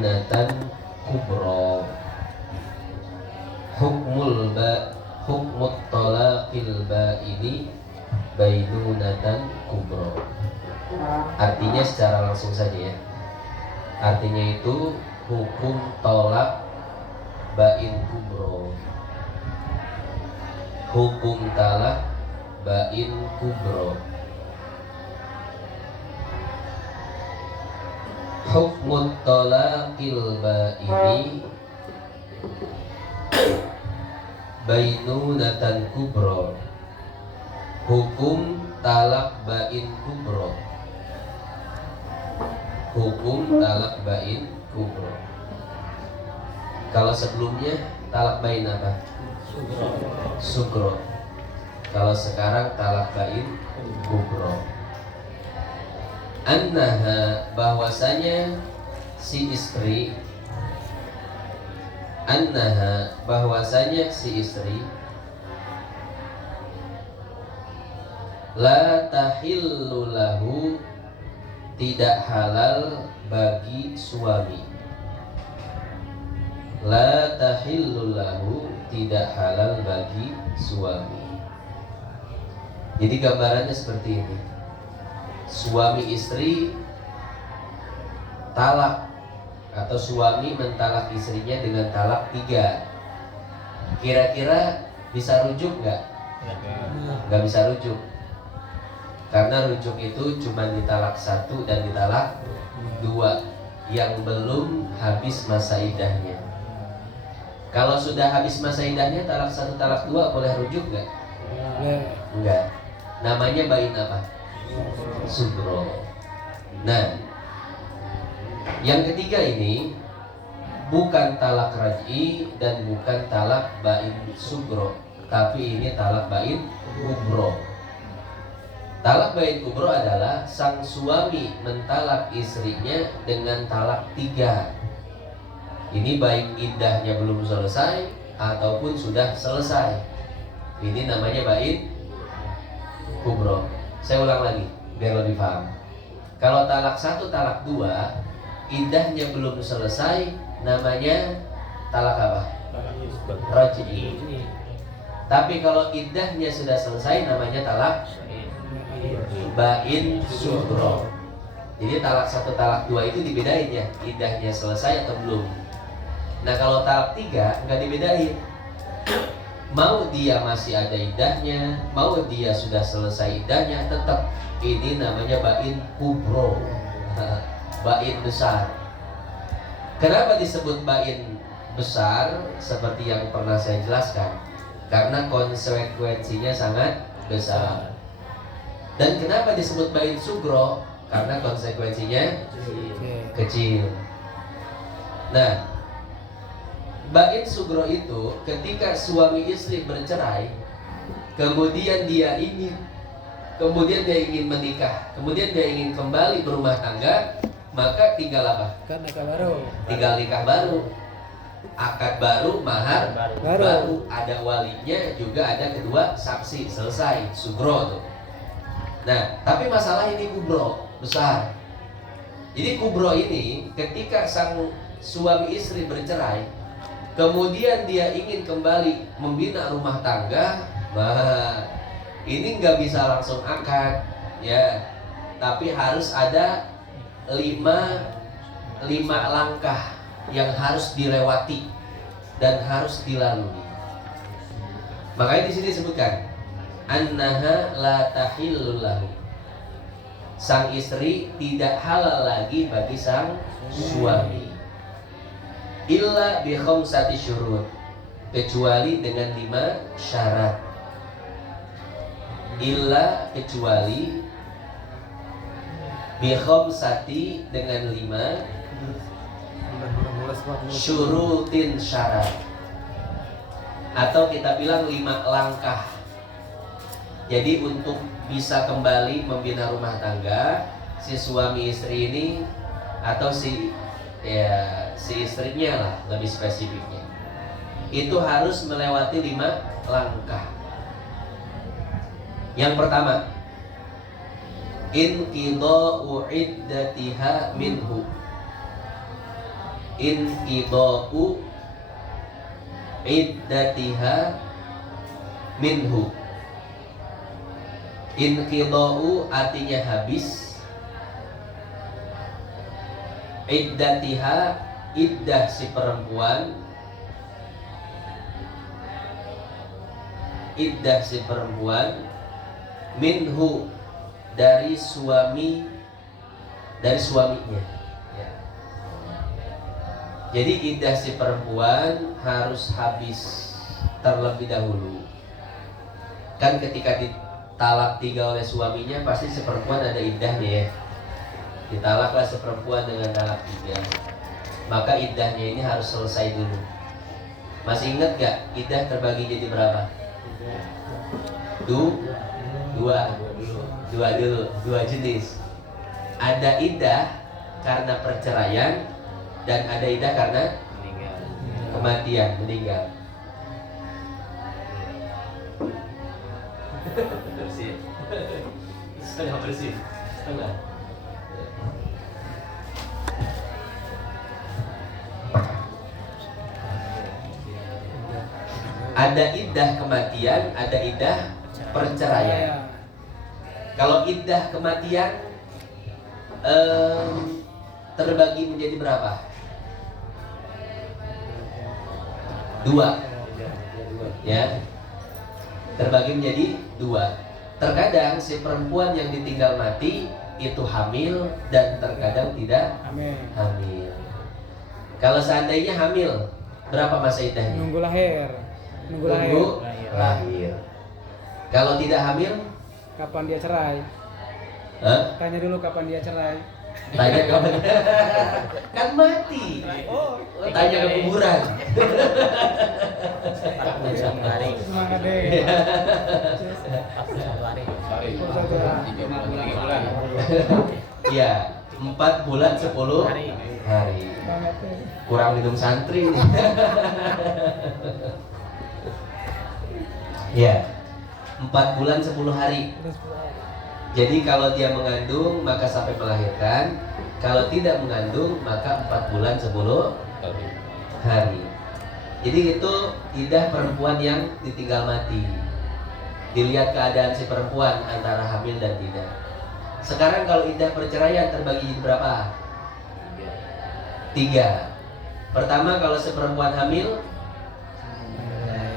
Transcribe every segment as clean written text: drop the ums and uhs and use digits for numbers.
bainunatan kubra. Hukmut talaqil ba'ini bainunatan kubra. Artinya secara langsung saja ya. Artinya itu hukum tolak bain kubro. Hukum talak bain kubro. Hukmut talaqil ba'ini bainunatan kubro. Hukum talak bain kubro. Hukum talak bain kubro. Kalau sebelumnya talak bain apa? Sugro. Kalau sekarang talak bain kubro. Annaha, bahwasanya si istri, annaha, bahwasanya si istri, la tahillu lahu, tidak halal bagi suami. La tahillu lahu, tidak halal bagi suami. Jadi gambarannya seperti ini. Suami istri talak, atau suami mentalak istrinya dengan talak 3. Kira-kira bisa rujuk nggak? Nggak bisa rujuk. Karena rujuk itu cuma ditalak 1 dan ditalak 2 yang belum habis masa iddahnya. Kalau sudah habis masa iddahnya, talak 1, talak 2 boleh rujuk nggak? Enggak. Namanya bain apa? Sugro. Nah, yang ketiga ini bukan talak raj'i dan bukan talak bain sugro, tapi ini talak bain kubro. Talak bain kubro adalah sang suami mentalak istrinya dengan talak 3. Ini baik iddahnya belum selesai ataupun sudah selesai. Ini namanya bain kubro. Saya ulang lagi biar lebih paham. Kalau talak 1, talak 2, iddahnya belum selesai, namanya talak apa? Raj'i. Tapi kalau iddahnya sudah selesai, namanya talak bain sugro. Jadi talak 1, talak 2 itu dibedain ya, iddahnya selesai atau belum. Nah kalau talak 3 nggak dibedain. Mau dia masih ada iddahnya, mau dia sudah selesai iddahnya, tetap ini namanya bain kubro, bain besar. Kenapa disebut bain besar? Seperti yang pernah saya jelaskan, karena konsekuensinya sangat besar. Dan kenapa disebut bain sugro? Karena konsekuensinya kecil. Nah, bain sugro itu ketika suami istri bercerai, kemudian dia ingin menikah, kemudian dia ingin kembali berumah tangga, maka tinggal apa? Tinggal nikah baru, akad baru, mahar baru, ada walinya, juga ada kedua saksi, selesai sugro tuh. Nah, tapi masalah ini kubro, besar. Jadi kubro ini ketika sang suami istri bercerai, kemudian dia ingin kembali membina rumah tangga, nah ini nggak bisa langsung akad ya, tapi harus ada 5 langkah yang harus dilewati dan harus dilalui. Makanya di sini disebutkan annaha la tahillu lahu, sang istri tidak halal lagi bagi sang suami, illa bi khamsati syurut, kecuali dengan 5 syarat. Illa, kecuali, bi khamsati, dengan 5 syurutin, syarat, atau kita bilang 5 langkah. Jadi untuk bisa kembali membina rumah tangga, si suami istri ini atau si istrinya lah lebih spesifiknya, itu harus melewati 5 langkah. Yang pertama, inqidha'u iddatiha minhu, inqidau iddatiha minhu. Inqidau artinya habis, iddatiha iddah si perempuan, iddah si perempuan, minhu dari suami, dari suaminya. Ya. Jadi iddah si perempuan harus habis terlebih dahulu. Kan ketika ditalak 3 oleh suaminya, pasti si perempuan ada iddahnya ya. Ditalaklah si perempuan dengan talak 3, maka iddahnya ini harus selesai dulu. Masih ingat gak iddah terbagi jadi berapa? Dua jenis. Ada iddah karena perceraian dan ada iddah karena kematian, meninggal. Bersih. Setengah bersih. Setengah. Ada iddah kematian, ada iddah perceraian. Kalau iddah kematian terbagi menjadi berapa? 2, ya. Terbagi menjadi 2. Terkadang si perempuan yang ditinggal mati itu hamil dan terkadang tidak hamil. Kalau seandainya hamil, berapa masa iddahnya? Nunggu lahir. Kalau tidak hamil, kapan dia cerai? Tanya dulu kapan dia cerai. Tanya kapan? Kan mati. Tanya ke kuburan. Semangat deh. Iya, 4 bulan 10 hari. Kurang minum santri. Ya, 4 bulan 10 hari. Jadi kalau dia mengandung maka sampai melahirkan. Kalau tidak mengandung maka 4 bulan 10 hari. Jadi itu iddah perempuan yang ditinggal mati. Dilihat keadaan si perempuan antara hamil dan tidak. Sekarang kalau iddah perceraian terbagi berapa? 3. Pertama, kalau si perempuan hamil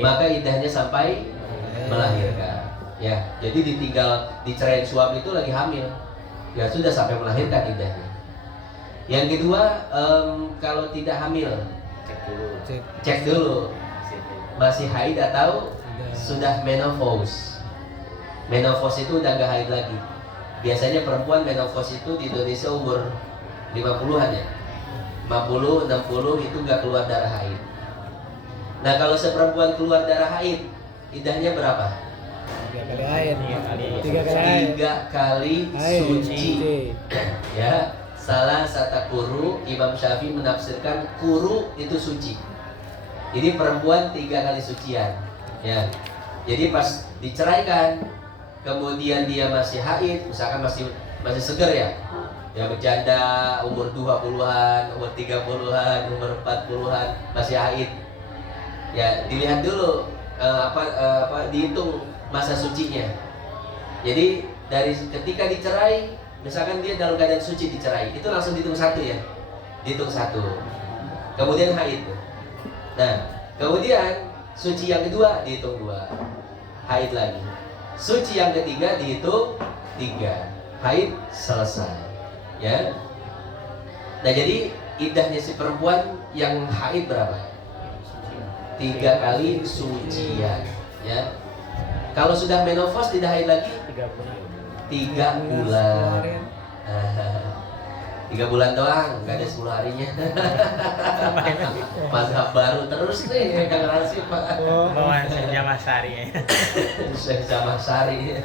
maka iddahnya sampai melahirkan, ya. Jadi ditinggal, dicerain suami itu lagi hamil, ya sudah sampai melahirkan iddahnya. Yang kedua, kalau tidak hamil, cek dulu masih haid atau sudah menopause. Menopause itu udah nggak haid lagi. Biasanya perempuan menopause itu di Indonesia umur 50-an ya, 50, 60 itu nggak keluar darah haid. Nah kalau seperempuan keluar darah haid, iddahnya berapa? 3 kali haid. 3 kali suci. Ya, salah satu kuru, Imam Syafi'i menafsirkan kuru itu suci. Ini perempuan 3 kali sucian. Ya, jadi pas diceraikan, kemudian dia masih haid, misalkan masih seger ya, ya berjanda umur 20-an, umur 30-an, umur 40-an masih haid. Ya, dilihat dulu dihitung masa sucinya. Jadi dari ketika dicerai, misalkan dia dalam keadaan suci dicerai, itu langsung dihitung 1 ya. Dihitung 1. Kemudian haid. Nah, kemudian suci yang kedua dihitung 2. Haid lagi. Suci yang ketiga dihitung 3. Haid selesai. Ya. Nah, jadi iddahnya si perempuan yang haid berapa? 3 kali sucian, ya. Kalau sudah menopause tidak haid lagi 3 bulan. 3 bulan doang, nggak ada 10 harinya. Mazhab baru terus nih Kang Rasif, Pak. Bawa Syamah Sari. Syamah Sari.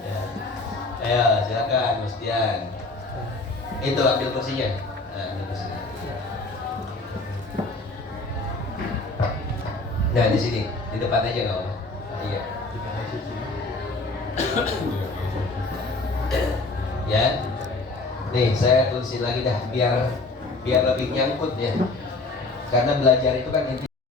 Ya. Ayo silakan Mas Dian. Itu ambil kursinya. Nah, ambil kursinya. Nah di sini, di depan aja nggak apa? Iya. Ya. Nih saya tulisin lagi dah biar biar lebih nyangkut ya. Karena belajar itu kan intinya